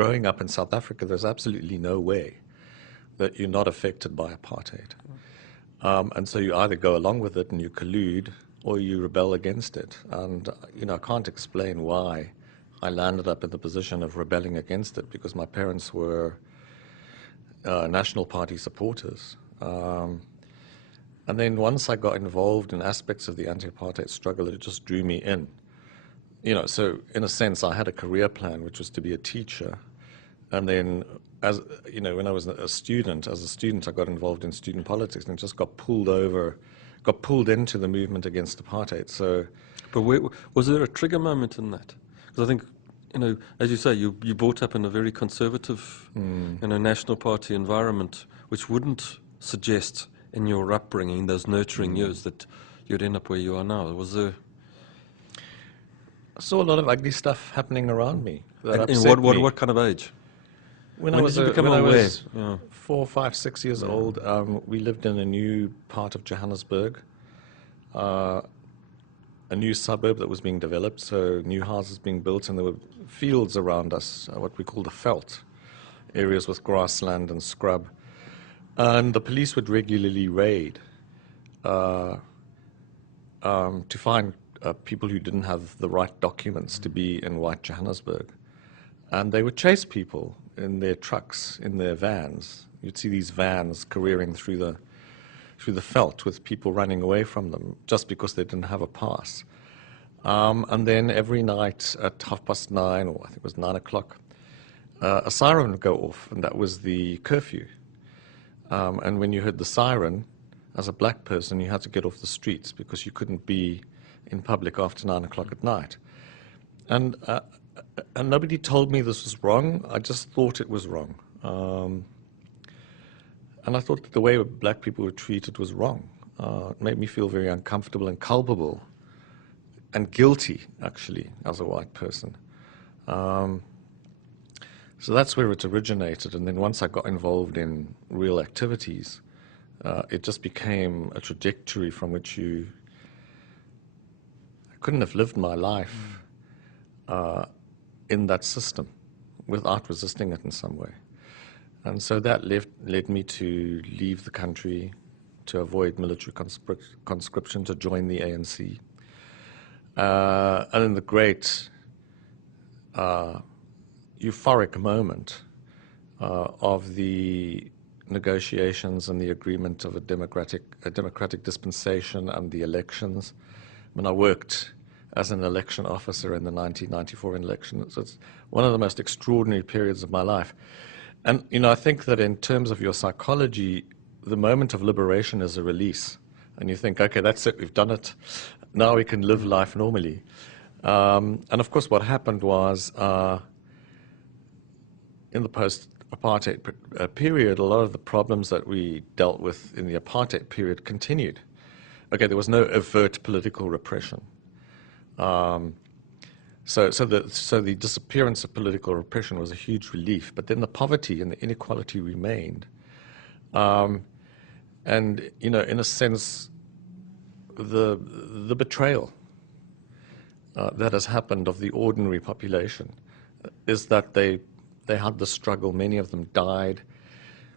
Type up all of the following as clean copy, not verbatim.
growing up in South Africa, there's absolutely no way that you're not affected by apartheid. And so you either go along with it and you collude, or you rebel against it. And, I can't explain why I landed up in the position of rebelling against it, because my parents were National Party supporters. And then once I got involved in aspects of the anti-apartheid struggle, it just drew me in. So in a sense, I had a career plan, which was to be a teacher. And then, when I was a student, I got involved in student politics and just got pulled into the movement against apartheid. So, but was there a trigger moment in that? Because I think, as you say, you brought up in a very conservative, National Party environment, which wouldn't suggest in your upbringing, those nurturing years, that you'd end up where you are now. Was there? I saw a lot of ugly stuff happening around me. In what kind of age? When I was 4, 5, 6 years Yeah. old, we lived in a new part of Johannesburg, a new suburb that was being developed, so new houses being built, and there were fields around us, what we call the veld, areas with grassland and scrub. And the police would regularly raid to find people who didn't have the right documents to be in white Johannesburg. And they would chase people in their trucks, in their vans. You'd see these vans careering through the veld with people running away from them just because they didn't have a pass. And then every night at 9:30, or I think it was 9 o'clock, a siren would go off, and that was the curfew. And when you heard the siren, as a black person, you had to get off the streets because you couldn't be in public after 9 o'clock at night. And nobody told me this was wrong. I just thought it was wrong. And I thought that the way black people were treated was wrong. It made me feel very uncomfortable and culpable and guilty, actually, as a white person. So that's where it originated. And then once I got involved in real activities, it just became a trajectory from which I couldn't have lived my life in that system without resisting it in some way. And so that led me to leave the country, to avoid military conscription, to join the ANC. And in the great euphoric moment of the negotiations and the agreement of a democratic dispensation and the elections, when I worked as an election officer in the 1994 election, so it's one of the most extraordinary periods of my life. And, I think that in terms of your psychology, the moment of liberation is a release. And you think, okay, that's it, we've done it. Now we can live life normally. And of course, what happened was, in the post-apartheid period, a lot of the problems that we dealt with in the apartheid period continued. Okay, there was no overt political repression. So the disappearance of political repression was a huge relief, but then the poverty and the inequality remained. And, in a sense, the betrayal that has happened of the ordinary population is that they had the struggle. Many of them died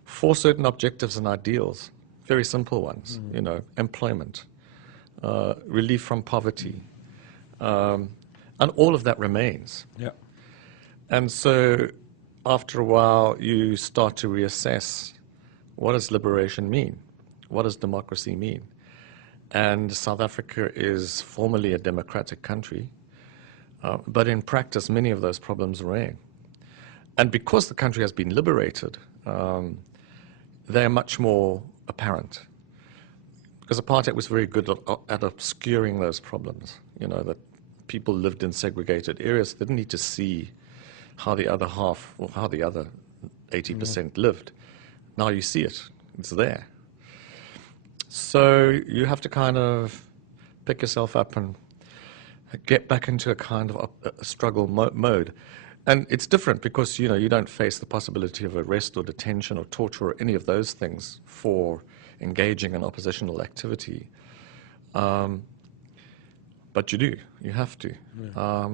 for certain objectives and ideals, very simple ones, employment, relief from poverty, and all of that remains. Yeah. And so after a while, you start to reassess, what does liberation mean? What does democracy mean? And South Africa is formally a democratic country, but in practice, many of those problems remain. And because the country has been liberated, they are much more apparent. Because apartheid was very good at obscuring those problems, that people lived in segregated areas. They didn't need to see how the other half or how the other 80% lived. Now you see it. It's there. So you have to kind of pick yourself up and get back into a kind of a struggle mode. And it's different because, you don't face the possibility of arrest or detention or torture or any of those things for engaging in oppositional activity. But you do. You have to. Yeah.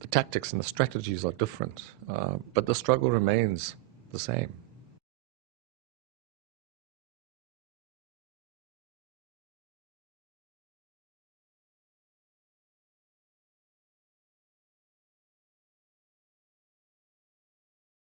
The tactics and the strategies are different, but the struggle remains the same.